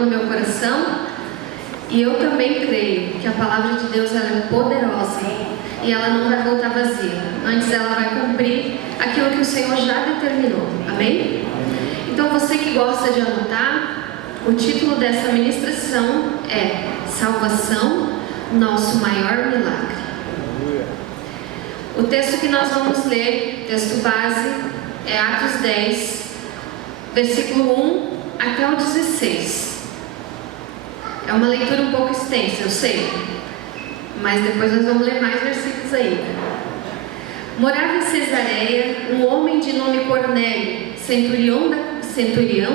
colocou no meu coração, e eu também creio que a palavra de Deus ela é poderosa e ela não vai voltar vazia. Antes ela vai cumprir aquilo que o Senhor já determinou. Amém? Então você que gosta de anotar, o título dessa ministração é Salvação, Nosso Maior Milagre. O texto que nós vamos ler, texto base, é Atos 10, versículo 1 até o 16. É uma leitura um pouco extensa, eu sei, mas depois nós vamos ler mais versículos ainda. Morava em Cesareia um homem de nome Cornélio, centurião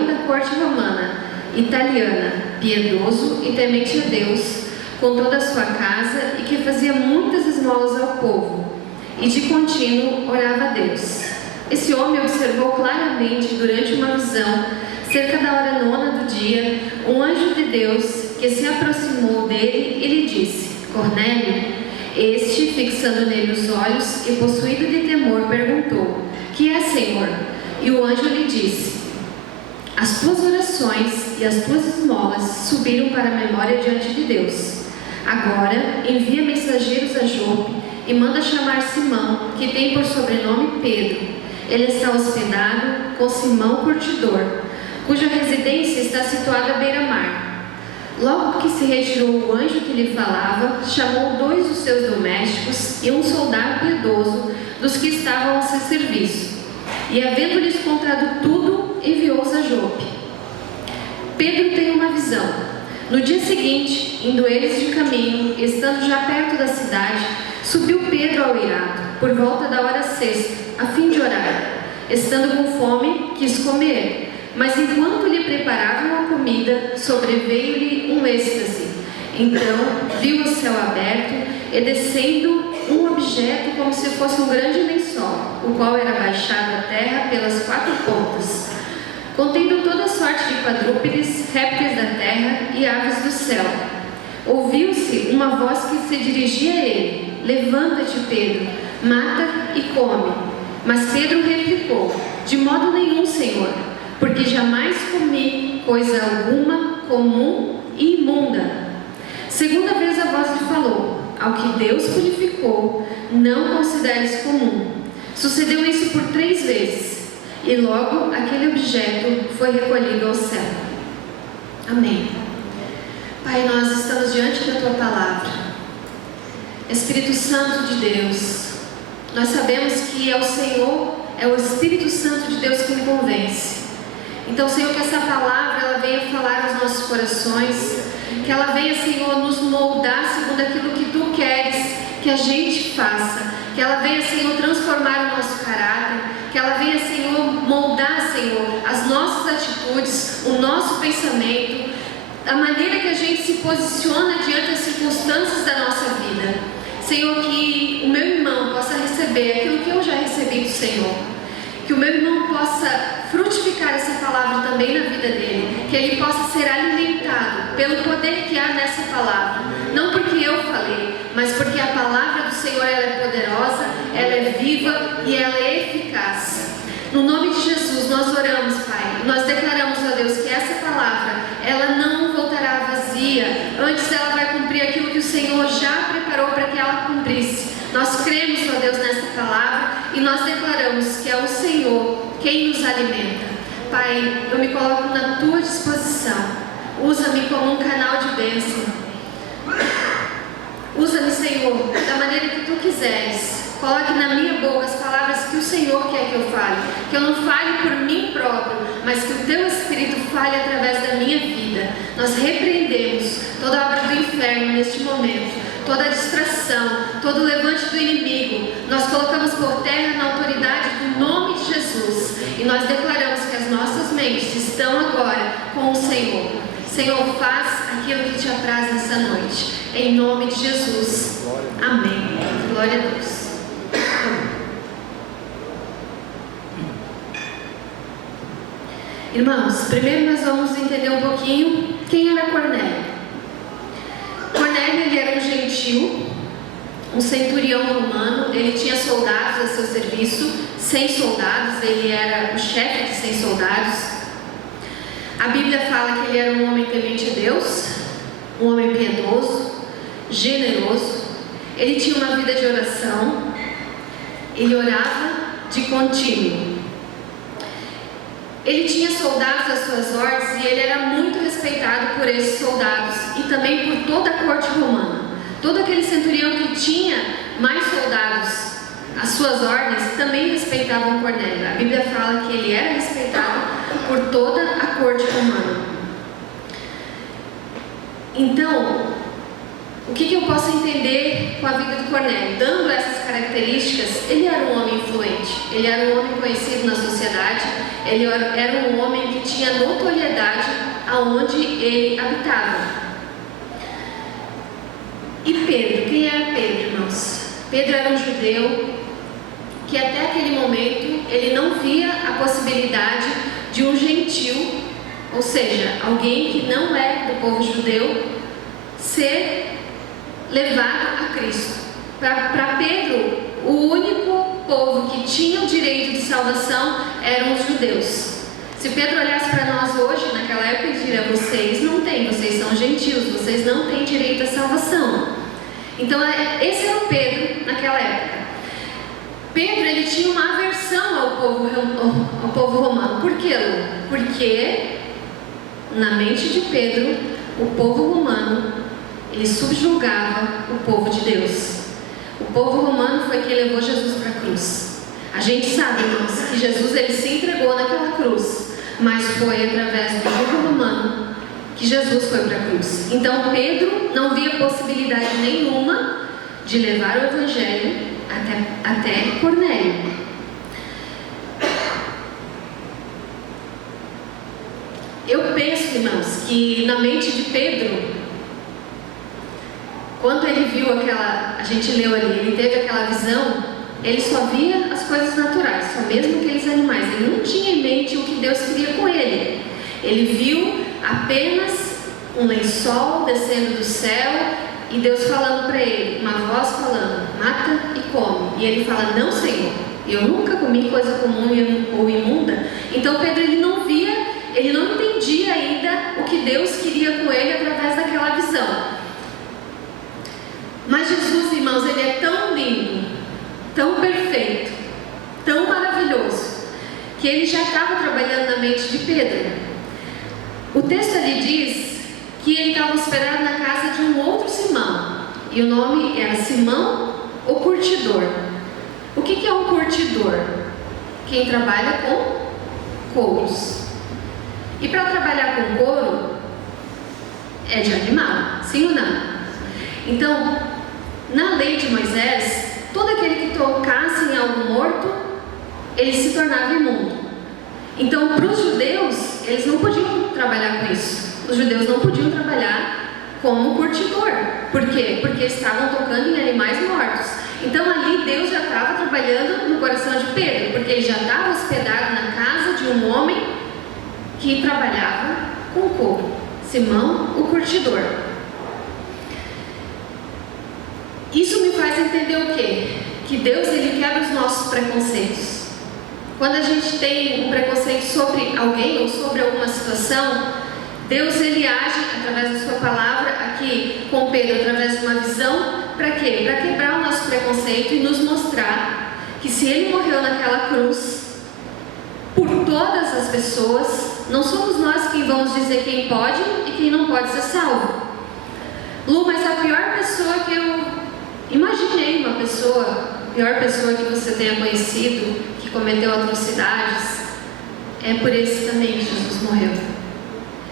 da corte romana, italiana, piedoso e temente a Deus, com toda a sua casa, e que fazia muitas esmolas ao povo, e de contínuo orava a Deus. Esse homem observou claramente, durante uma visão, cerca da hora 9 do dia, um anjo de Deus que se aproximou dele e lhe disse: Cornélio. Este, fixando nele os olhos e possuído de temor, perguntou: Que é, Senhor? E o anjo lhe disse: As tuas orações e as tuas esmolas subiram para a memória diante de Deus. Agora envia mensageiros a Jope e manda chamar Simão, que tem por sobrenome Pedro. Ele está hospedado com Simão Curtidor, cuja residência está situada à beira-mar. Logo que se retirou o anjo que lhe falava, chamou 2 dos seus domésticos e um soldado piedoso dos que estavam ao seu serviço, e havendo-lhes contado tudo, enviou-os a Jope. Pedro tem uma visão. No dia seguinte, indo eles de caminho, estando já perto da cidade, subiu Pedro ao eirado, por volta da hora 6, a fim de orar. Estando com fome, quis comer, mas enquanto lhe preparavam a comida, sobreveio-lhe um êxtase. Então viu o céu aberto e descendo um objeto como se fosse um grande lençol, o qual era baixado à terra pelas 4 pontas, contendo toda sorte de quadrúpedes, répteis da terra e aves do céu. Ouviu-se uma voz que se dirigia a ele: Levanta-te, Pedro, mata e come. Mas Pedro replicou: De modo nenhum, Senhor, porque jamais comi coisa alguma comum e imunda. Segunda vez a voz lhe falou: Ao que Deus purificou, não consideres comum. Sucedeu isso por 3 vezes, e logo aquele objeto foi recolhido ao céu. Amém. Pai, nós estamos diante da Tua Palavra. Espírito Santo de Deus, nós sabemos que é o Senhor, é o Espírito Santo de Deus que me convence. Então, Senhor, que essa palavra ela venha falar aos nossos corações, que ela venha, Senhor, nos moldar segundo aquilo que Tu queres que a gente faça, que ela venha, Senhor, transformar o nosso caráter, que ela venha, Senhor, moldar, Senhor, as nossas atitudes, o nosso pensamento, a maneira que a gente se posiciona diante das circunstâncias da nossa vida. Senhor, que o meu irmão possa receber aquilo que eu já recebi do Senhor, que o meu irmão possa frutificar essa palavra também na vida dele, que ele possa ser alimentado pelo poder que há nessa palavra, não porque eu falei, mas porque a palavra do Senhor ela é poderosa, ela é viva e ela é eficaz. No nome de Jesus nós oramos, Pai, nós declaramos, ó Deus, que essa palavra ela não voltará vazia, antes ela vai cumprir aquilo que o Senhor já preparou para que ela cumprisse. Nós cremos, ó Deus, nessa palavra e nós declaramos que é o Senhor quem nos alimenta. Pai, eu me coloco na Tua disposição. Usa-me como um canal de bênção. Usa-me, Senhor, da maneira que Tu quiseres. Coloque na minha boca as palavras que o Senhor quer que eu fale. Que eu não fale por mim próprio, mas que o Teu Espírito fale através da minha vida. Nós repreendemos toda a obra do inferno neste momento, toda a distração, todo o levante do inimigo. Nós colocamos por terra na autoridade do nome de Jesus. E nós declaramos que as nossas mentes estão agora com o Senhor. Senhor, faz aquilo que Te apraz nessa noite. Em nome de Jesus. Amém. Glória a Deus. Irmãos, primeiro nós vamos entender um pouquinho quem era Cornélio. Cornélio, ele era um gentil, um centurião romano. Ele tinha soldados a seu serviço, 100 soldados, ele era o chefe de 100 soldados. A Bíblia fala que ele era um homem temente a Deus, um homem piedoso, generoso. Ele tinha uma vida de oração, ele orava de contínuo. Ele tinha soldados às suas ordens e ele era muito respeitado por esses soldados e também por toda a corte romana. Todo aquele centurião que tinha mais soldados às suas ordens também respeitavam Cornélio. A Bíblia fala que ele era respeitado por toda a corte romana. Então, o que eu posso entender com a vida de Cornélio? Dando essas características, ele era um homem influente, ele era um homem conhecido na sociedade, ele era um homem que tinha notoriedade aonde ele habitava. E Pedro, quem era Pedro, irmãos? Pedro era um judeu que até aquele momento ele não via a possibilidade de um gentil, ou seja, alguém que não é do povo judeu, ser levado a Cristo. Para Pedro, o único povo que tinha o direito de salvação eram os judeus. Se Pedro olhasse para nós hoje, naquela época, ele diria: vocês não têm, vocês são gentios, vocês não têm direito à salvação. Então, esse era o Pedro naquela época. Pedro, ele tinha uma aversão ao povo romano. Por quê, Lu? Porque na mente de Pedro, o povo romano, ele subjugava o povo de Deus. O povo romano foi quem levou Jesus para a cruz. A gente sabe, irmãos, que Jesus ele se entregou naquela cruz, mas foi através do povo romano que Jesus foi para a cruz. Então Pedro não via possibilidade nenhuma de levar o evangelho até Cornélio. Eu penso, irmãos, que na mente de Pedro, quando ele viu a gente leu ali, ele teve aquela visão, ele só via as coisas naturais, só mesmo aqueles animais. Ele não tinha em mente o que Deus queria com ele. Ele viu apenas um lençol descendo do céu e Deus falando para ele, uma voz falando: mata e come. E ele fala: não, Senhor, eu nunca comi coisa comum ou imunda. Então Pedro ele não via, ele não entendia ainda o que Deus queria com ele através daquela visão. Mas Jesus, irmãos, ele é tão lindo, tão perfeito, tão maravilhoso, que ele já estava trabalhando na mente de Pedro. O texto ali diz que ele estava hospedado na casa de um outro Simão, e o nome era Simão o Curtidor. O que é um curtidor? Quem trabalha com couros. E para trabalhar com couro é de animal, sim ou não? Então, na lei de Moisés, todo aquele que tocasse em algo morto, ele se tornava imundo. Então, para os judeus, eles não podiam trabalhar com isso. Os judeus não podiam trabalhar como curtidor. Por quê? Porque estavam tocando em animais mortos. Então, ali Deus já estava trabalhando no coração de Pedro, porque ele já estava hospedado na casa de um homem que trabalhava com couro, Simão o Curtidor. Isso me faz entender o quê? Que Deus ele quebra os nossos preconceitos. Quando a gente tem um preconceito sobre alguém ou sobre alguma situação, Deus ele age através da sua palavra aqui com Pedro, através de uma visão, para quê? Para quebrar o nosso preconceito e nos mostrar que se ele morreu naquela cruz por todas as pessoas, não somos nós quem vamos dizer quem pode e quem não pode ser salvo. Lu, mas a pior pessoa que eu imaginei, uma pessoa, a pior pessoa que você tenha conhecido, que cometeu atrocidades, é por esse também que Jesus morreu.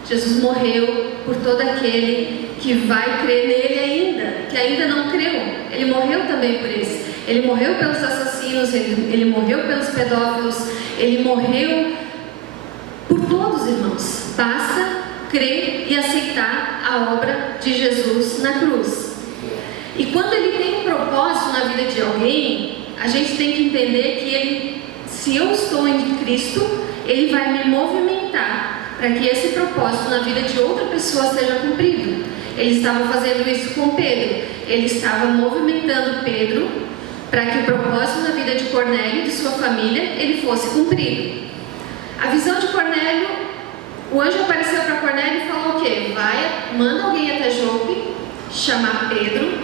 Jesus morreu por todo aquele que vai crer nele ainda, que ainda não creu. Ele morreu também por isso. Ele morreu pelos assassinos, ele morreu pelos pedófilos, ele morreu por todos, irmãos. Basta crer e aceitar a obra de Jesus na cruz. E quando ele tem um propósito na vida de alguém, a gente tem que entender que ele, se eu estou em Cristo, ele vai me movimentar para que esse propósito na vida de outra pessoa seja cumprido. Ele estava fazendo isso com Pedro. Ele estava movimentando Pedro para que o propósito na vida de Cornélio e de sua família ele fosse cumprido. A visão de Cornélio, O anjo apareceu para Cornélio e falou o quê? Manda alguém até Jope, chamar Pedro,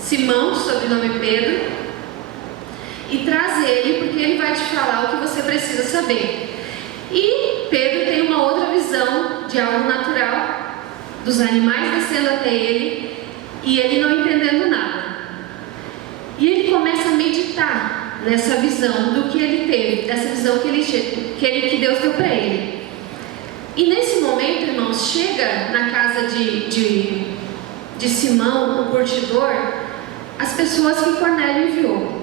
Simão, de sobrenome Pedro, e traz ele, porque ele vai te falar o que você precisa saber. E Pedro tem uma outra visão de algo natural, dos animais descendo até ele, e ele não entendendo nada. E ele começa a meditar nessa visão do que ele teve, dessa visão que Deus deu para ele. E nesse momento, irmãos, chega na casa de Simão, o curtidor, as pessoas que Cornélio enviou.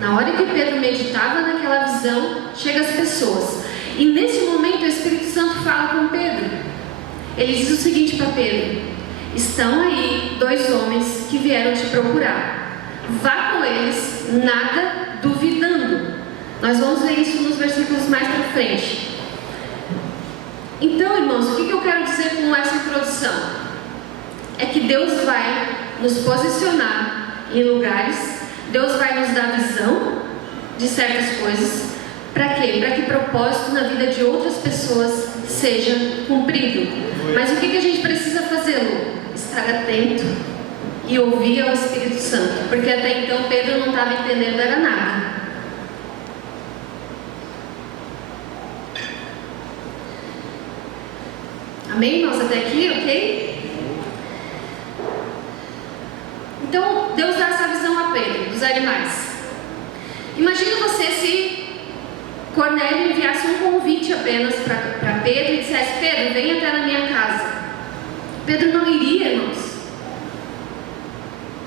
Na hora que Pedro meditava naquela visão, chegam as pessoas. E nesse momento o Espírito Santo fala com Pedro. Ele diz o seguinte para Pedro: estão aí 2 homens que vieram te procurar. Vá com eles, nada duvidando. Nós vamos ver isso nos versículos mais para frente. Então, irmãos, o que eu quero dizer com essa introdução? É que Deus vai nos posicionar em lugares, Deus vai nos dar visão de certas coisas. Para quê? Para que propósito na vida de outras pessoas seja cumprido. Mas o que a gente precisa fazer, Lu? Estar atento e ouvir ao Espírito Santo, porque até então Pedro não estava entendendo era nada. Amém, irmãos? Até aqui, ok? Então, Deus dá essa visão a Pedro, dos animais. Imagina você se Cornélio enviasse um convite apenas para Pedro e dissesse: Pedro, vem até na minha casa. Pedro não iria, irmãos.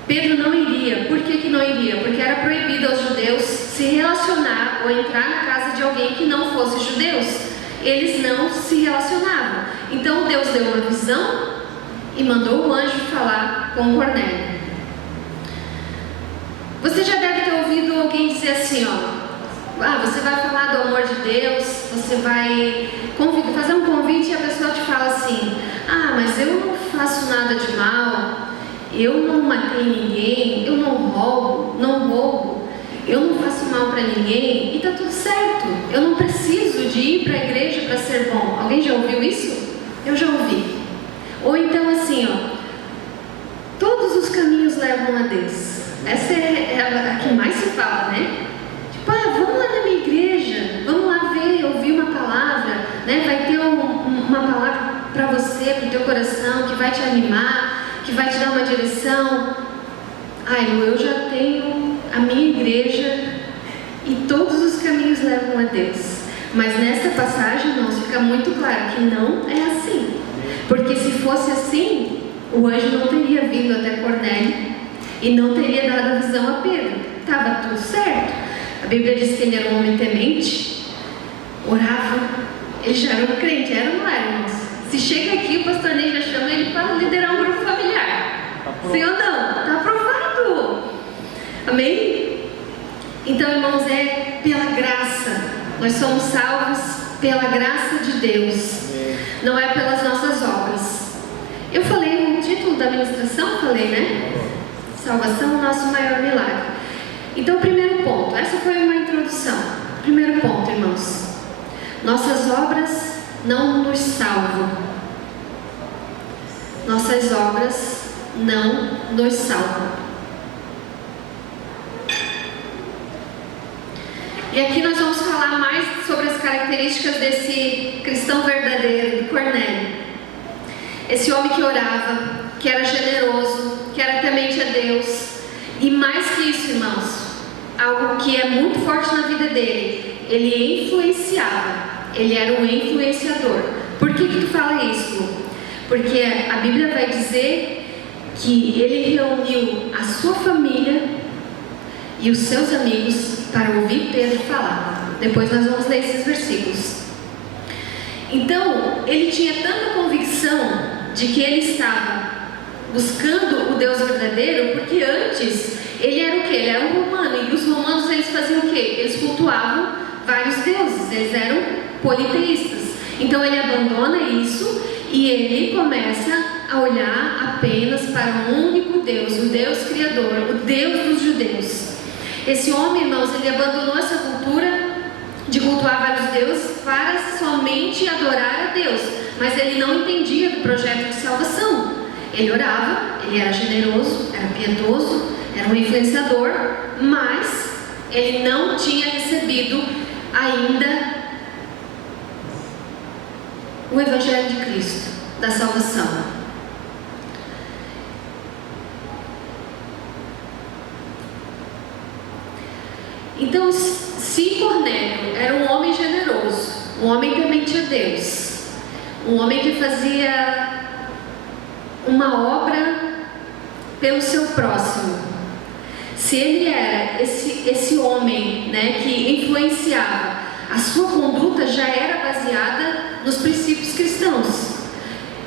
Pedro não iria. Por que não iria? Porque era proibido aos judeus se relacionar ou entrar na casa de alguém que não fosse judeus. Eles não se relacionavam. Então Deus deu uma visão e mandou o anjo falar com Cornélio. Você já deve ter ouvido alguém dizer assim, você vai falar do amor de Deus, você vai fazer um convite e a pessoa te fala assim: mas eu não faço nada de mal, eu não matei ninguém, eu não roubo, eu não faço mal para ninguém e tá tudo certo, eu não preciso de ir para a igreja para ser bom. Alguém já ouviu isso? Eu já ouvi. Ou então assim, todos os caminhos levam a Deus. Essa é a que mais se fala, né? Tipo, vamos lá na minha igreja, vamos lá ouvir uma palavra, né? Vai ter uma palavra para você, para o teu coração, que vai te animar, que vai te dar uma direção. Lu, eu já tenho a minha igreja e todos os caminhos levam a Deus. Mas nessa passagem, irmãos, fica muito claro que não é assim. Porque se fosse assim, o anjo não teria vindo até Cornélio e não teria dado a visão a Pedro. Estava tudo certo. A Bíblia diz que ele era um homem temente, orava, ele já era um crente, era ou não era, irmãos? Se chega aqui, o pastor Ney já chama ele para liderar um grupo familiar. Sim ou não? Está aprovado. Amém? Então, irmãos, é pela graça. Nós somos salvos pela graça de Deus. Não é pelas nossas obras. Eu falei no título da ministração, né? Salvação, o nosso maior milagre. Então, primeiro ponto. Essa foi uma introdução. Primeiro ponto, irmãos. Nossas obras não nos salvam. Nossas obras não nos salvam. E aqui nós vamos falar mais sobre as características desse cristão verdadeiro, do Cornélio. Esse homem que orava, que era generoso, que era temente a Deus. E mais que isso, irmãos, algo que é muito forte na vida dele, ele influenciava, ele era um influenciador. Por que tu fala isso? Porque a Bíblia vai dizer que ele reuniu a sua família e os seus amigos para ouvir Pedro falar. Depois nós vamos ler esses versículos. Então, ele tinha tanta convicção de que ele estava buscando o Deus verdadeiro, porque antes ele era o quê? Ele era um romano, e os romanos eles faziam o quê? Eles cultuavam vários deuses, eles eram politeístas. Então ele abandona isso e ele começa a olhar apenas para um único Deus, o Deus Criador, o Deus dos judeus. Esse homem, irmãos, ele abandonou essa cultura de cultuar vários deuses para somente adorar a Deus, mas ele não entendia do projeto de salvação. Ele orava, ele era generoso, era piedoso, era um influenciador, mas ele não tinha recebido ainda o Evangelho de Cristo, da salvação. Então, se Cornélio era um homem generoso, um homem temente a Deus, um homem que fazia uma obra pelo seu próximo, se ele era esse homem, né, que influenciava, a sua conduta já era baseada nos princípios cristãos.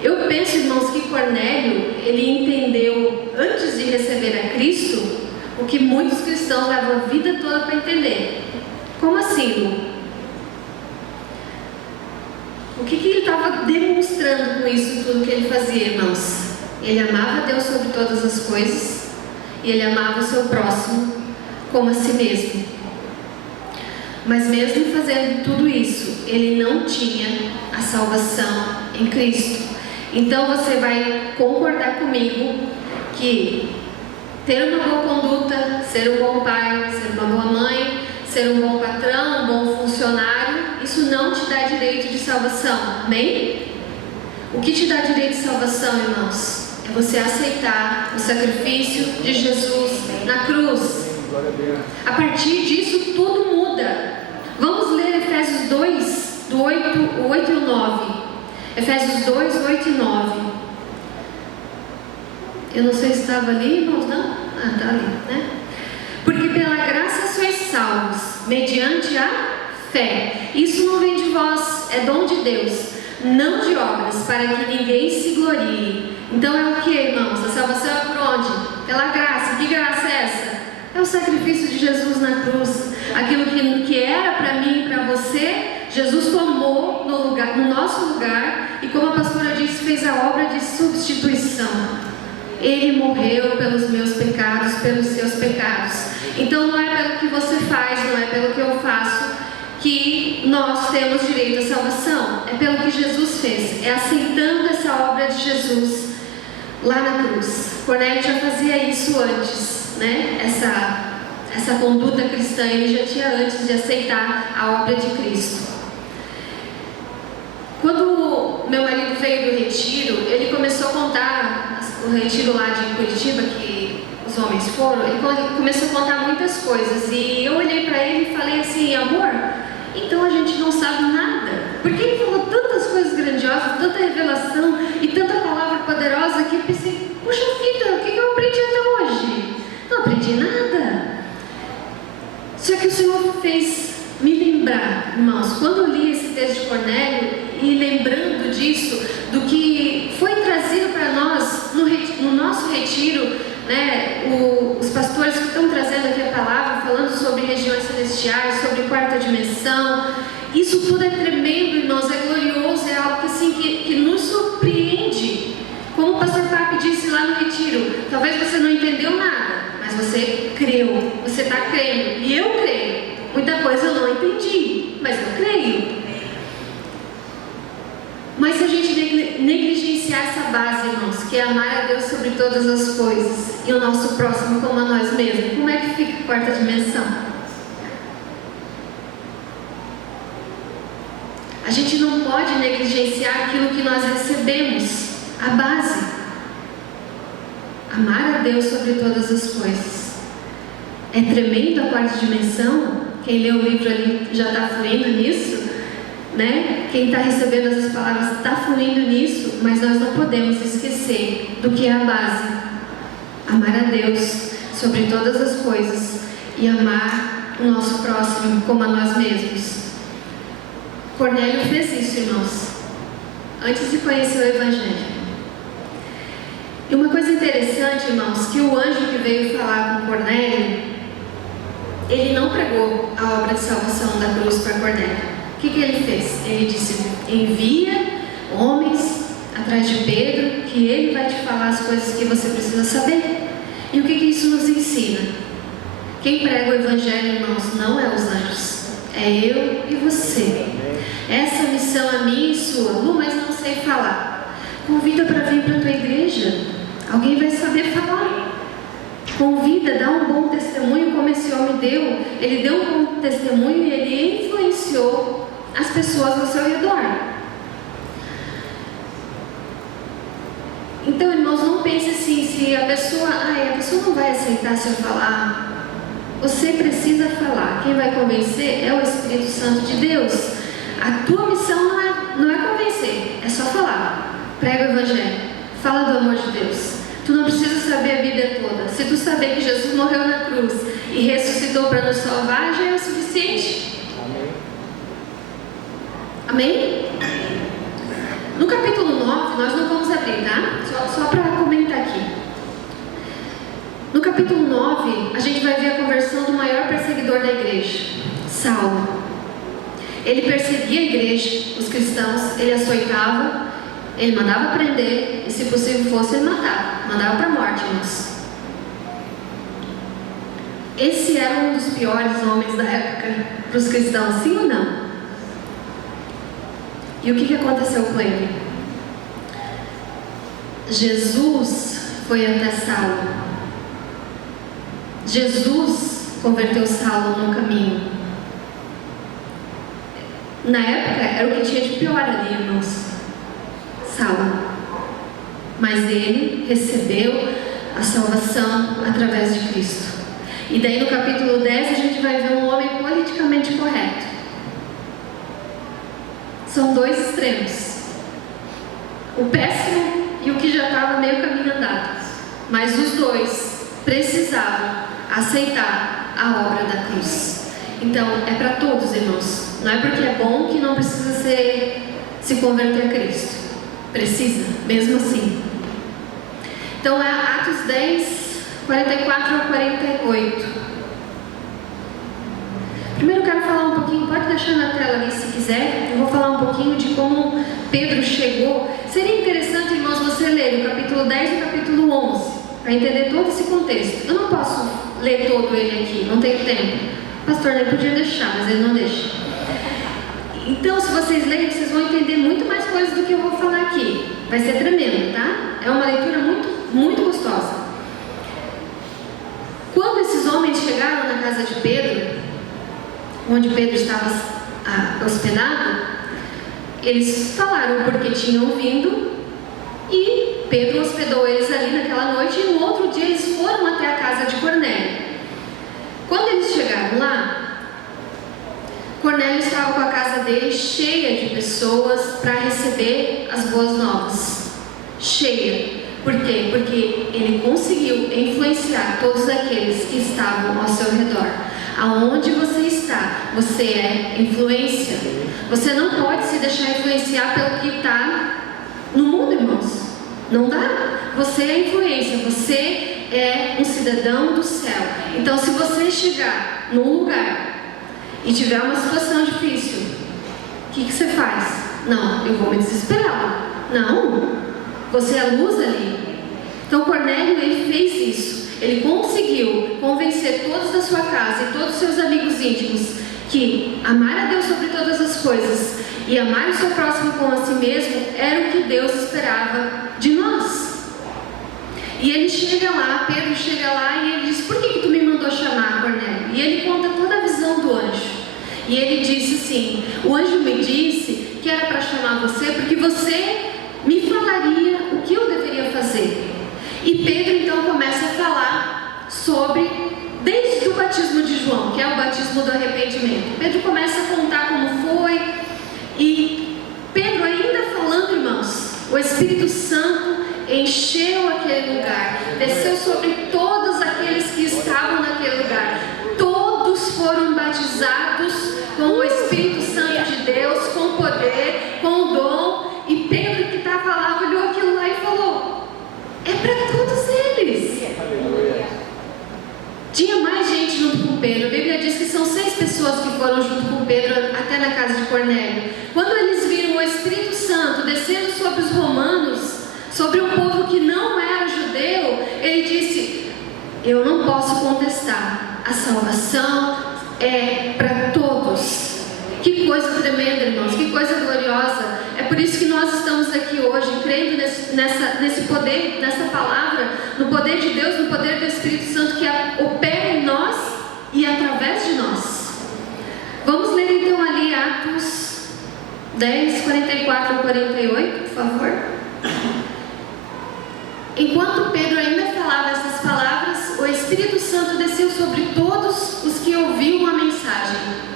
Eu penso, irmãos, que Cornélio, ele entendeu, antes de receber a Cristo, o que muitos cristãos levam a vida toda para entender. Como assim, Lu? O que ele estava demonstrando com isso tudo que ele fazia, irmãos? Ele amava a Deus sobre todas as coisas e ele amava o seu próximo como a si mesmo. Mas mesmo fazendo tudo isso, ele não tinha a salvação em Cristo. Então você vai concordar comigo que ter uma boa conduta, ser um bom pai, ser uma boa mãe, ser um bom patrão, um bom funcionário, isso não te dá direito de salvação, amém? O que te dá direito de salvação, irmãos? É você aceitar o sacrifício de Jesus na cruz. A partir disso, tudo muda. Vamos ler Efésios 2, do 8 e o 9. Efésios 2, 8 e 9. Eu não sei se estava ali, irmãos, não? Ah, está ali, né? Porque pela graça sois salvos, mediante a fé. Isso não vem de vós, é dom de Deus, não de obras, para que ninguém se glorie. Então é o que, irmãos? A salvação é por onde? Pela graça. Que graça é essa? É o sacrifício de Jesus na cruz. Aquilo que era para mim e para você, Jesus tomou no nosso lugar, e como a pastora disse, fez a obra de substituição. Ele morreu pelos meus pecados, pelos seus pecados. Então não é pelo que você faz, não é pelo que eu faço, que nós temos direito à salvação. É pelo que Jesus fez, é aceitando essa obra de Jesus lá na cruz. Cornélio já fazia isso antes, né? Essa conduta cristã ele já tinha antes de aceitar a obra de Cristo. Quando meu marido veio do retiro, ele começou a contar o retiro lá de Curitiba, que os homens foram, ele começou a contar muitas coisas, e eu olhei para ele e falei assim: amor, então a gente não sabe nada, porque ele falou tantas coisas grandiosas, tanta revelação e tanta palavra poderosa, que eu pensei, puxa vida, o que eu aprendi até hoje? Não aprendi nada. Só que o Senhor fez me lembrar, irmãos, quando eu li esse texto de Cornélio, e lembrando disso, do que foi trazido para nós no nosso retiro, né, os pastores que estão trazendo aqui a palavra, falando sobre regiões celestiais, sobre quarta dimensão, isso tudo é tremendo, irmãos, é glorioso, é algo assim, que nos surpreende. Como o pastor Papi disse lá no retiro, talvez você não entendeu nada, mas você creu, você está crendo, e eu creio. Muita coisa eu não entendi, mas eu creio. Mas se a gente negligenciar essa base, irmãos, que é amar a Deus sobre todas as coisas e o nosso próximo como a nós mesmos, como é que fica a quarta dimensão? A gente não pode negligenciar aquilo que nós recebemos, a base. Amar a Deus sobre todas as coisas. É tremendo a quarta dimensão. Quem lê o livro ali já está fluindo nisso, né? Quem está recebendo essas palavras está fluindo nisso, mas nós não podemos esquecer do que é a base. Amar a Deus sobre todas as coisas e amar o nosso próximo como a nós mesmos. Cornélio fez isso, irmãos, antes de conhecer o Evangelho. E uma coisa interessante, irmãos, que o anjo que veio falar com Cornélio, ele não pregou a obra de salvação da cruz para Cornélio. O que ele fez? Ele disse: envia homens atrás de Pedro, que ele vai te falar as coisas que você precisa saber. E o que isso nos ensina? Quem prega o Evangelho, irmãos, não é os anjos. É eu e você. Essa missão é minha e sua. Lu, mas não sei falar. Convida para vir para a tua igreja. Alguém vai saber falar. Convida, dá um bom testemunho como esse homem deu. Ele deu um bom testemunho e ele influenciou as pessoas ao seu redor. Então, irmãos, não pense assim, se a pessoa não vai aceitar se eu falar. Você precisa falar. Quem vai convencer é o Espírito Santo de Deus. A tua missão não é convencer, é só falar. Prega o Evangelho, fala do amor de Deus. Tu não precisa saber a Bíblia toda. Se tu saber que Jesus morreu na cruz e ressuscitou para nos salvar, já é o suficiente. Amém? No capítulo 9, nós não vamos abrir, tá? Só para comentar aqui. No capítulo 9, a gente vai ver a conversão do maior perseguidor da igreja, Saulo. Ele perseguia a igreja, os cristãos, ele açoitava, ele mandava prender, e se possível fosse, ele mandava para a morte, irmãos. Esse era um dos piores homens da época para os cristãos, sim ou não? E o que aconteceu com ele? Jesus foi até Saulo. Jesus converteu Saulo no caminho. Na época era o que tinha de pior ali, irmãos. Saulo. Mas ele recebeu a salvação através de Cristo. E daí no capítulo 10 a gente vai ver um homem politicamente correto. São dois extremos. O péssimo e o que já estava meio caminho andado. Mas os dois precisavam aceitar a obra da cruz. Então, é para todos, irmãos. Não é porque é bom que não precisa se converter a Cristo. Precisa, mesmo assim. Então, é Atos 10, 44 a 48. Primeiro eu quero falar um pouquinho, pode deixar na tela ali se quiser. Eu vou falar um pouquinho de como Pedro chegou. Seria interessante, irmãos, você ler o capítulo 10 e o capítulo 11, para entender todo esse contexto. Eu não posso ler todo ele aqui, não tenho tempo. O pastor nem podia deixar, mas ele não deixa. Então, se vocês lerem, vocês vão entender muito mais coisas do que eu vou falar aqui. Vai ser tremendo, tá? É uma leitura muito, muito gostosa. Quando esses homens chegaram na casa de Pedro, onde Pedro estava hospedado, eles falaram porque tinham vindo e Pedro hospedou eles ali naquela noite e no outro dia eles foram até a casa de Cornélio. Quando eles chegaram lá, Cornélio estava com a casa dele cheia de pessoas para receber as boas novas. Cheia. Por quê? Porque ele conseguiu influenciar todos aqueles que estavam ao seu redor. Aonde você está, você é influência. Você não pode se deixar influenciar pelo que está no mundo, irmãos. Não dá. Você é influência, você é um cidadão do céu. Então, se você chegar num lugar e tiver uma situação difícil, o que você faz? Não, eu vou me desesperar. Não, você é luz ali. Então, Cornélio, ele fez isso. Ele conseguiu convencer todos da sua casa e todos os seus amigos íntimos que amar a Deus sobre todas as coisas e amar o seu próximo como a si mesmo era o que Deus esperava de nós. E ele chega lá, Pedro chega lá e ele diz: por que tu me mandou chamar, Cornélio? E ele conta toda a visão do anjo. E ele disse assim: o anjo me disse que era para chamar você porque você me falaria o que eu deveria fazer. E Pedro então começa a falar sobre, desde o batismo de João, que é o batismo do arrependimento. Pedro começa a contar como foi. E Pedro ainda falando, irmãos, o Espírito Santo encheu aquele lugar, desceu sobre todos aqueles que estavam naquele lugar. Todos foram batizados com o Espírito Santo de Deus, com poder, com o dom. E Pedro, que estava lá, olhou aquilo lá e falou: é para todos eles. Tinha mais gente junto com Pedro. A Bíblia diz que são 6 pessoas que foram junto com Pedro até na casa de Cornélio. Quando eles viram o Espírito Santo descendo sobre os romanos, sobre um povo que não era judeu, ele disse: eu não posso contestar. A salvação é para todos. todos. Que coisa tremenda, irmãos, que coisa gloriosa. É por isso que nós estamos aqui hoje, crendo nesse poder, nessa palavra, no poder de Deus, no poder do Espírito Santo que opera em nós e através de nós. Vamos ler então ali Atos 10, 44 a 48, por favor. Enquanto Pedro ainda falava essas palavras, o Espírito Santo desceu sobre todos os que ouviam a mensagem.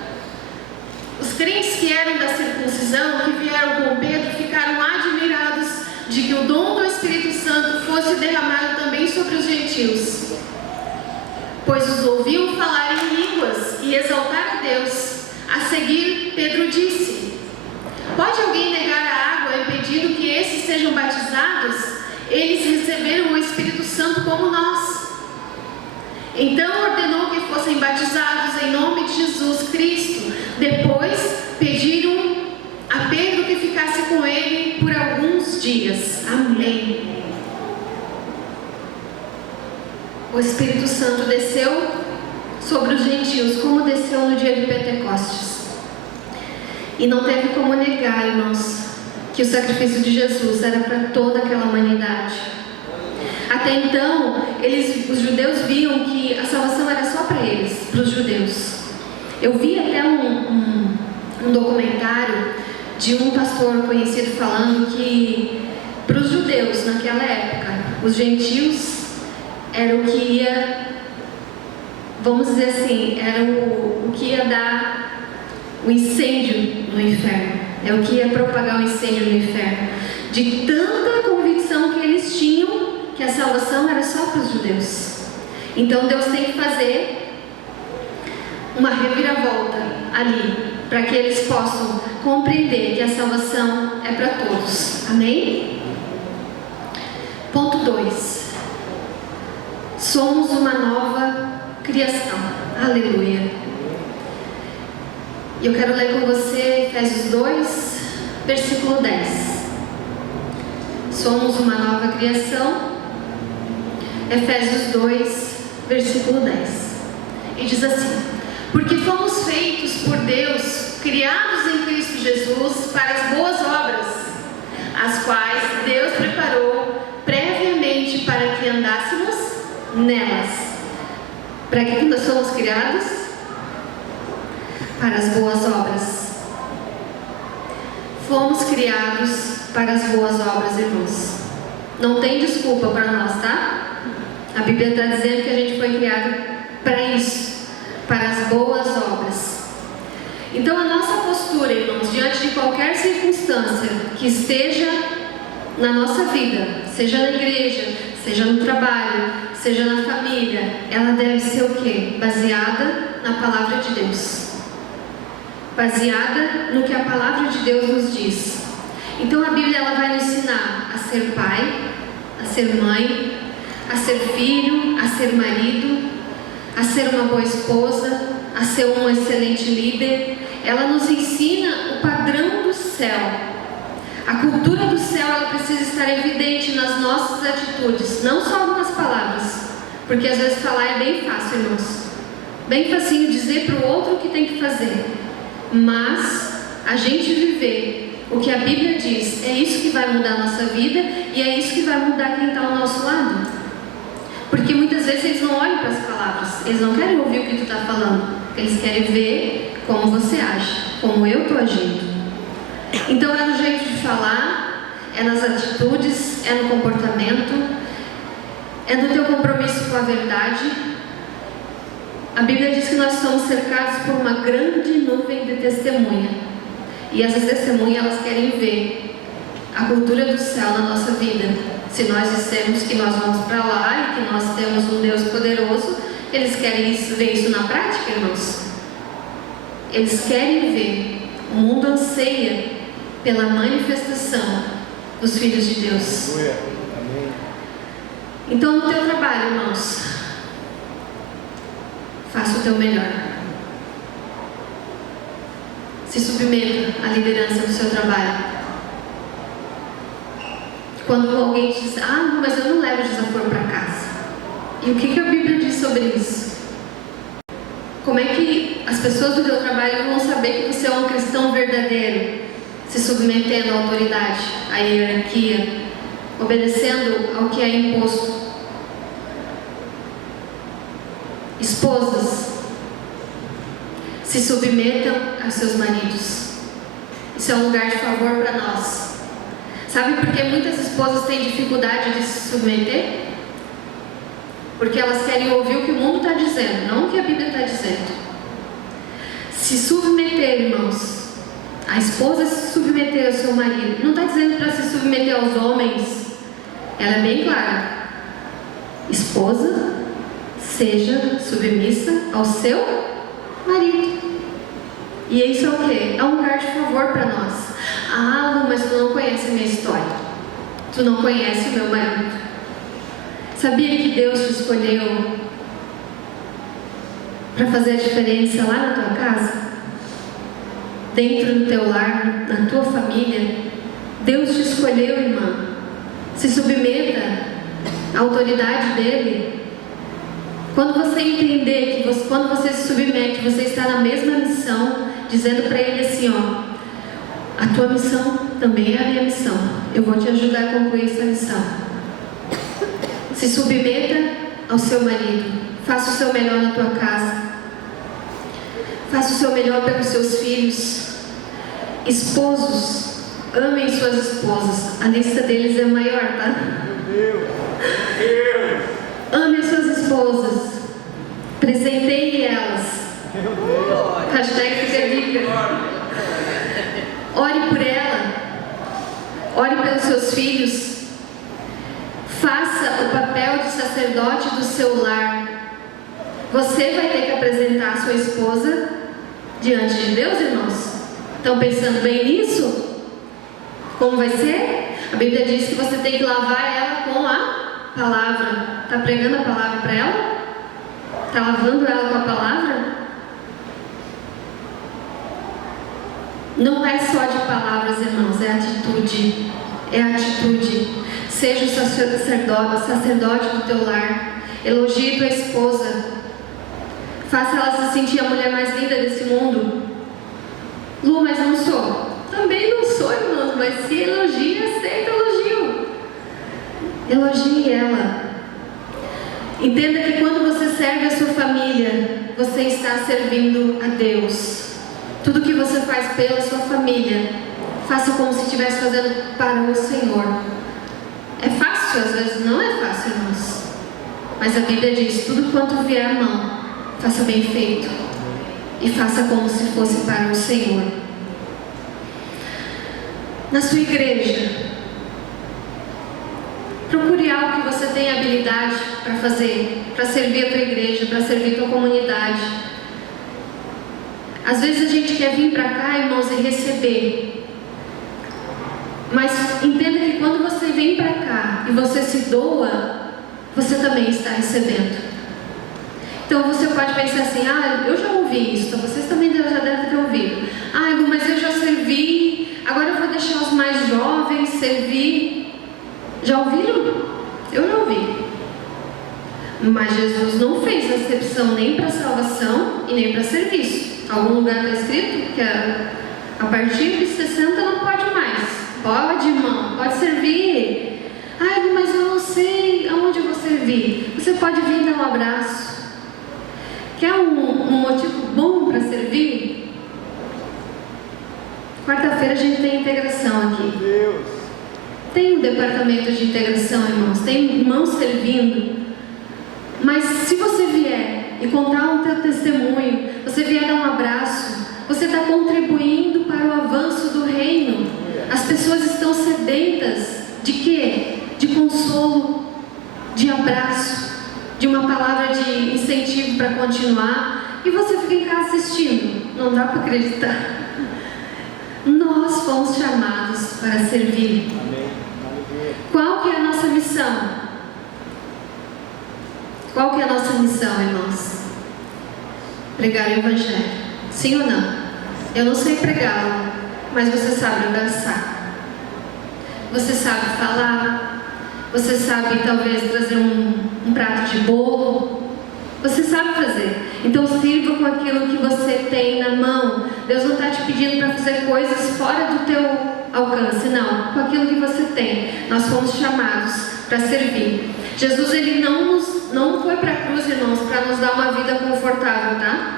Os crentes que eram da circuncisão, que vieram com Pedro, ficaram admirados de que o dom do Espírito Santo fosse derramado também sobre os gentios, pois os ouviam falar em línguas e exaltar a Deus. A seguir, Pedro disse: pode alguém negar a água impedindo que esses sejam batizados? Eles receberam o Espírito Santo como nós. Então ordenou que fossem batizados em nome de Jesus Cristo. Depois pediram a Pedro que ficasse com ele por alguns dias. Amém. O Espírito Santo desceu sobre os gentios, como desceu no dia de Pentecostes. E não teve como negar, irmãos, que o sacrifício de Jesus era para toda aquela humanidade. Até então, os judeus viam que a salvação era só para eles, para os judeus. Eu vi até um documentário de um pastor conhecido falando que para os judeus naquela época, os gentios eram o que ia, vamos dizer assim, era o que ia dar o incêndio no inferno, é o que ia propagar o incêndio no inferno, de tanta convicção que eles tinham que a salvação era só para os judeus. Então Deus tem que fazer uma reviravolta ali, para que eles possam compreender que a salvação é para todos. Amém? Ponto 2. Somos uma nova criação. Aleluia. E eu quero ler com você Efésios 2, versículo 10. Somos uma nova criação. Efésios 2, versículo 10. E diz assim: porque fomos feitos por Deus, criados em Cristo Jesus, para as boas obras, as quais Deus preparou previamente para que andássemos nelas. Para que nós somos criados? Para as boas obras. Fomos criados para as boas obras, irmãos. Não tem desculpa para nós, tá? A Bíblia está dizendo que a gente foi criado para isso, para as boas obras. Então a nossa postura, irmãos, diante de qualquer circunstância que esteja na nossa vida, seja na igreja, seja no trabalho, seja na família, ela deve ser o quê? Baseada na palavra de Deus, baseada no que a palavra de Deus nos diz. Então a Bíblia ela vai nos ensinar a ser pai, a ser mãe, a ser filho, a ser marido, a ser uma boa esposa, a ser um excelente líder. Ela nos ensina o padrão do céu. A cultura do céu ela precisa estar evidente nas nossas atitudes, não só nas palavras, porque às vezes falar é bem fácil, irmãos, bem facinho dizer para o outro o que tem que fazer, mas a gente viver o que a Bíblia diz, é isso que vai mudar a nossa vida e é isso que vai mudar quem está ao nosso lado. Porque muitas vezes eles não olham para as palavras, eles não querem ouvir o que tu está falando, eles querem ver como você age, como eu estou agindo. Então é no jeito de falar, é nas atitudes, é no comportamento, é no teu compromisso com a verdade. A Bíblia diz que nós estamos cercados por uma grande nuvem de testemunha, e essas testemunhas elas querem ver a cultura do céu na nossa vida. Se nós dissermos que nós vamos para lá e que nós temos um Deus poderoso, eles querem ver isso na prática, irmãos. Eles querem ver. O mundo anseia pela manifestação dos filhos de Deus. Então, no teu trabalho, irmãos, faça o teu melhor. Se submeta à liderança do seu trabalho. Quando alguém diz, não, mas eu não levo desaforo para casa. E o que a Bíblia diz sobre isso? Como é que as pessoas do teu trabalho vão saber que você é um cristão verdadeiro? Se submetendo à autoridade, à hierarquia, obedecendo ao que é imposto. Esposas, se submetam a seus maridos. Isso é um lugar de favor para nós. Sabe por que muitas esposas têm dificuldade de se submeter? Porque elas querem ouvir o que o mundo está dizendo, não o que a Bíblia está dizendo. Se submeter, irmãos, a esposa se submeter ao seu marido, não está dizendo para se submeter aos homens. Ela é bem clara. Esposa, seja submissa ao seu marido. E isso é o quê? É um lugar de favor para nós. Ah, Lu, mas tu não conhece a minha história. Tu não conhece o meu marido. Sabia que Deus te escolheu para fazer a diferença lá na tua casa? Dentro do teu lar, na tua família? Deus te escolheu, irmã. Se submeta à autoridade dele. Quando você entender que quando você se submete, você está na mesma missão, dizendo para ele assim, ó, a tua missão também é a minha missão. Eu vou te ajudar a concluir essa missão. Se submeta ao seu marido. Faça o seu melhor na tua casa. Faça o seu melhor pelos seus filhos. Esposos, amem suas esposas. A lista deles é maior, tá? Meu Deus! Ame as suas esposas. Presenteie elas. Hashtag fica a dica. Ore por ela. Ore pelos seus filhos. Faça o papel de sacerdote do seu lar. Você vai ter que apresentar a sua esposa diante de Deus, irmãos? Estão pensando bem nisso? Como vai ser? A Bíblia diz que você tem que lavar ela com a palavra. Está pregando a palavra para ela? Está lavando ela com a palavra? Não é só de palavras, irmãos, é atitude. É atitude. Seja o sacerdote do teu lar. Elogie tua esposa. Faça ela se sentir a mulher mais linda desse mundo. Lu, mas não sou. Também não sou, irmãos, mas se elogia, aceita elogio. Elogie ela. Entenda que quando você serve a sua família, você está servindo a Deus. Tudo que você faz pela sua família, faça como se estivesse fazendo para o Senhor. É fácil? Às vezes não é fácil, irmãos. Mas a Bíblia diz, tudo quanto vier à mão, faça bem feito. E faça como se fosse para o Senhor. Na sua igreja, procure algo que você tenha habilidade para fazer, para servir a tua igreja, para servir a tua comunidade. Às vezes a gente quer vir para cá, irmãos, e receber. Mas entenda que quando você vem para cá e você se doa, você também está recebendo. Então você pode pensar assim, eu já ouvi isso, então vocês também já devem ter ouvido. Mas eu já servi, agora eu vou deixar os mais jovens servir. Já ouviram? Eu já ouvi. Mas Jesus não fez acepção nem para salvação e nem para serviço. Algum lugar está escrito que a partir de 60 não pode mais. Pode, irmão, pode servir. Mas eu não sei aonde eu vou servir. Você pode vir dar um abraço. Quer um motivo bom para servir? Quarta-feira a gente tem integração aqui. Tem um departamento de integração, irmãos. Tem irmãos servindo. Mas se você vier e contar o teu testemunho, você vier dar um abraço, você está contribuindo para o avanço do reino. As pessoas estão sedentas de quê? De consolo, de abraço, de uma palavra de incentivo para continuar. E você fica em casa assistindo. Não dá para acreditar. Nós fomos chamados para servir. Qual que é a nossa missão? Qual que é a nossa missão, irmãos? Pregar o Evangelho. Sim ou não? Eu não sei pregá-lo, mas você sabe abraçar. Você sabe falar. Você sabe talvez trazer um prato de bolo. Você sabe fazer. Então sirva com aquilo que você tem na mão. Deus não está te pedindo para fazer coisas fora do teu alcance, não. Com aquilo que você tem. Nós fomos chamados para servir. Jesus, ele não foi para a cruz, irmãos, para nos dar uma vida confortável, tá?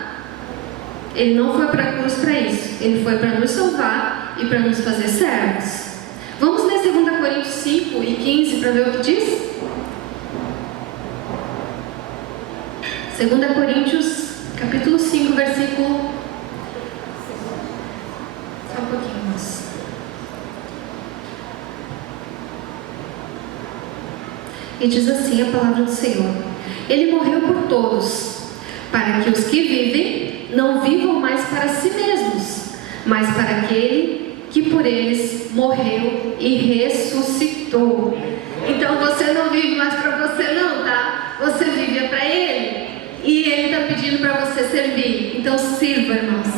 Ele não foi para a cruz para isso. Ele foi para nos salvar e para nos fazer servos. Vamos ler 2 Coríntios 5 e 15 para ver o que diz? 2 Coríntios, capítulo 5, versículo... Só um pouquinho, moço. E diz assim a palavra do Senhor: Ele morreu por todos, para que os que vivem não vivam mais para si mesmos, mas para aquele que por eles morreu e ressuscitou. Então você não vive mais para você não, tá? Você vive para Ele. E Ele está pedindo para você servir. Então sirva, irmãos.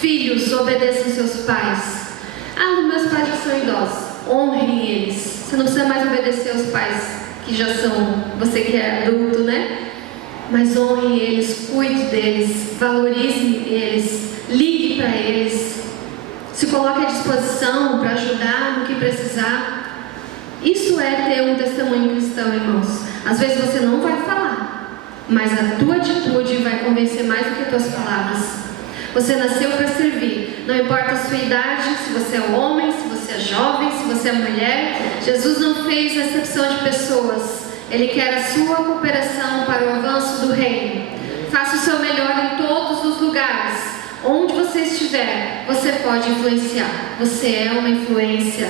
Filhos, obedeçam seus pais. Ah, meus pais já são idosos. Honrem eles. Você não precisa mais obedecer aos pais que já são, você que é adulto, né? Mas honre eles, cuide deles, valorize eles, ligue para eles, se coloque à disposição para ajudar no que precisar. Isso é ter um testemunho cristão, irmãos. Às vezes você não vai falar, mas a tua atitude vai convencer mais do que as tuas palavras. Você nasceu para servir, não importa a sua idade, se você é homem, se você é jovem, se você é mulher. Jesus não fez acepção de pessoas. Ele quer a sua cooperação para o avanço do reino. Faça o seu melhor em todos os lugares. Onde você estiver, você pode influenciar. Você é uma influência.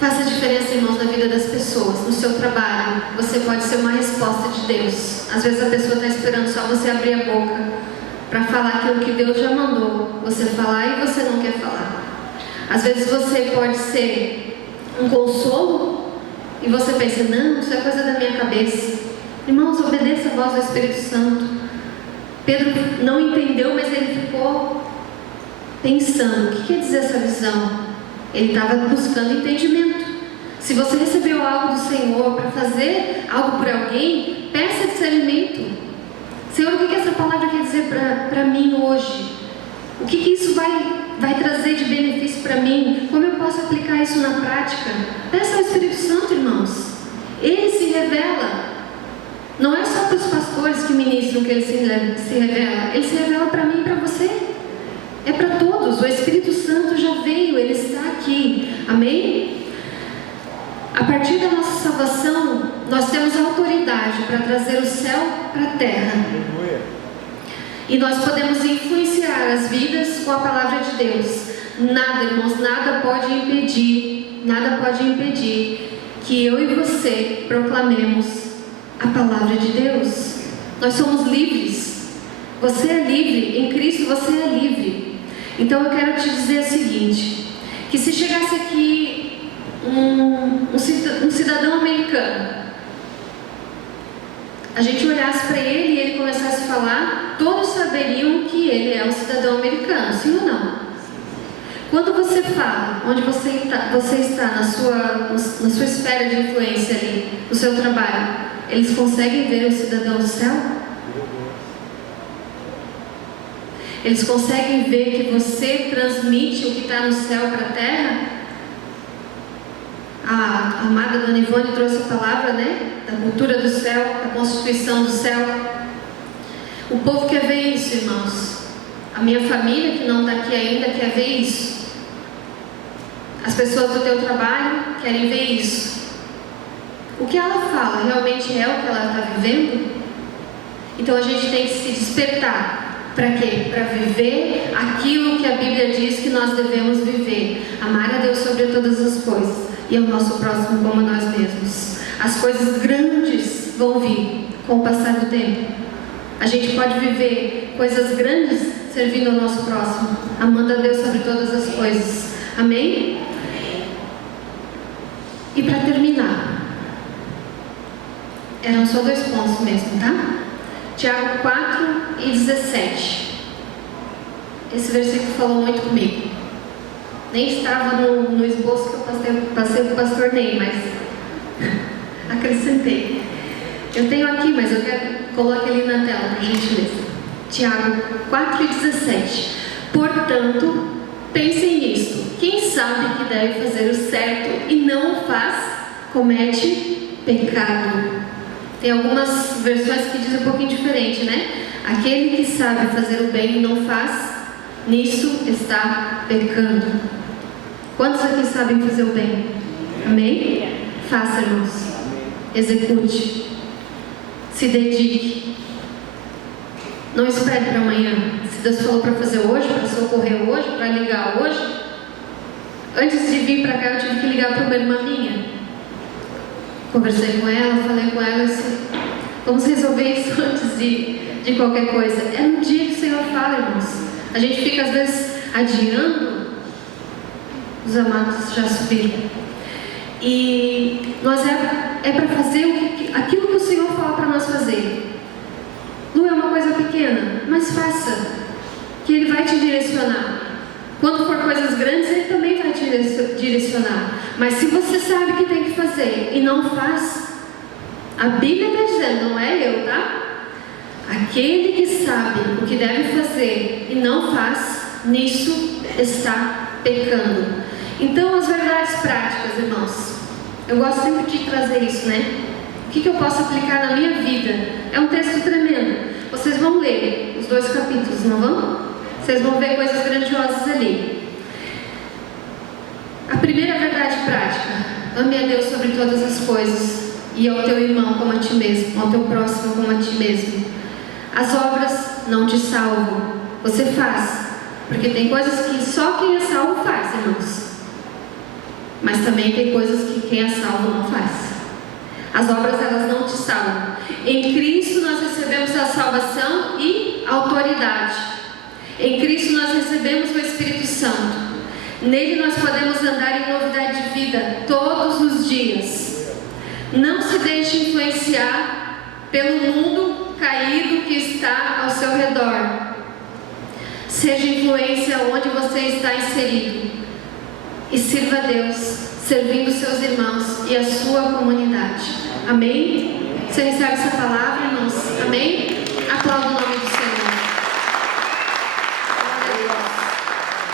Faça a diferença, irmãos, na vida das pessoas. No seu trabalho, você pode ser uma resposta de Deus. Às vezes a pessoa está esperando só você abrir a boca para falar aquilo que Deus já mandou você falar e você não quer falar. Às vezes você pode ser um consolo e você pensa, não, isso é coisa da minha cabeça. Irmãos, obedeça a voz do Espírito Santo. Pedro não entendeu, mas ele ficou pensando, o que quer dizer essa visão? Ele estava buscando entendimento. Se você recebeu algo do Senhor para fazer algo por alguém, peça discernimento. Senhor, o que essa palavra quer dizer para mim hoje? O que isso vai trazer de benefício para mim? Como eu posso aplicar isso na prática? Peça ao Espírito Santo, irmãos. Ele se revela. Não é só para os pastores que ministram que ele se revela. Ele se revela para mim e para você. É para todos. O Espírito Santo já veio, ele está aqui. Amém? A partir da nossa salvação, nós temos autoridade para trazer o céu para a terra. E nós podemos influenciar as vidas com a palavra de Deus. Nada, irmãos, nada pode impedir que eu e você proclamemos a palavra de Deus. Nós somos livres. Você é livre, em Cristo você é livre. Então eu quero te dizer o seguinte, que se chegasse aqui um cidadão americano, a gente olhasse para ele e ele começasse a falar, todos saberiam que ele é um cidadão americano, sim ou não? Quando você fala, onde você está na sua esfera de influência ali, no seu trabalho, eles conseguem ver o cidadão do céu? Eles conseguem ver que você transmite o que está no céu para a terra? A amada Dona Ivone trouxe a palavra, né? Da cultura do céu, da constituição do céu. O povo quer ver isso, irmãos. A minha família, que não está aqui ainda, quer ver isso. As pessoas do teu trabalho querem ver isso. O que ela fala realmente é o que ela está vivendo? Então a gente tem que se despertar. Para quê? Para viver aquilo que a Bíblia diz que nós devemos viver. Amar a Deus sobre todas as coisas e ao nosso próximo como nós mesmos. As coisas grandes vão vir com o passar do tempo. A gente pode viver coisas grandes servindo ao nosso próximo, amando a Deus sobre todas as coisas. Amém? E para terminar, eram só 2 pontos mesmo, tá? Tiago 4 e 17. Esse versículo falou muito comigo. Nem estava no esboço que eu passei para o pastor Ney, mas acrescentei. Eu tenho aqui, mas eu quero coloque ali na tela, por gentileza. Tiago 4,17. Portanto, pensem nisto. Quem sabe que deve fazer o certo e não o faz, comete pecado. Tem algumas versões que dizem um pouquinho diferente, né? Aquele que sabe fazer o bem e não faz, nisso está pecando. Quantos aqui sabem fazer o bem? Amém? Faça, irmãos. Execute. Se dedique. Não espere para amanhã. Se Deus falou para fazer hoje, para socorrer hoje, para ligar hoje. Antes de vir para cá, eu tive que ligar para uma irmã minha. Conversei com ela, falei com ela assim, vamos resolver isso antes de qualquer coisa. É no dia que o Senhor fala, irmãos. A gente fica às vezes adiando. Os amados já subiram. E nós é para fazer aquilo que o Senhor fala para nós fazer. Não é uma coisa pequena, mas faça, que Ele vai te direcionar. Quando for coisas grandes, Ele também vai te direcionar. Mas se você sabe que tem que fazer e não faz, a Bíblia está dizendo, não é eu, tá? Aquele que sabe o que deve fazer e não faz, nisso está pecando. Então, as verdades práticas, irmãos, eu gosto sempre de trazer isso, né? O que eu posso aplicar na minha vida? É um texto tremendo. Vocês vão ler os 2 capítulos, não vão? Vocês vão ver coisas grandiosas ali. A primeira verdade prática: ame a Deus sobre todas as coisas e ao teu irmão como a ti mesmo, ao teu próximo como a ti mesmo. As obras não te salvam. Você faz, porque tem coisas que só quem é salvo faz, irmãos. Mas também tem coisas que quem é salvo não faz. As obras, elas não te salvam. Em Cristo nós recebemos a salvação e autoridade. Em Cristo nós recebemos o Espírito Santo. Nele nós podemos andar em novidade de vida todos os dias. Não se deixe influenciar pelo mundo caído que está ao seu redor. Seja influência onde você está inserido. E sirva a Deus, servindo seus irmãos e a sua comunidade. Amém? Você recebe essa palavra, irmãos? Amém? Aplauda o nome do Senhor.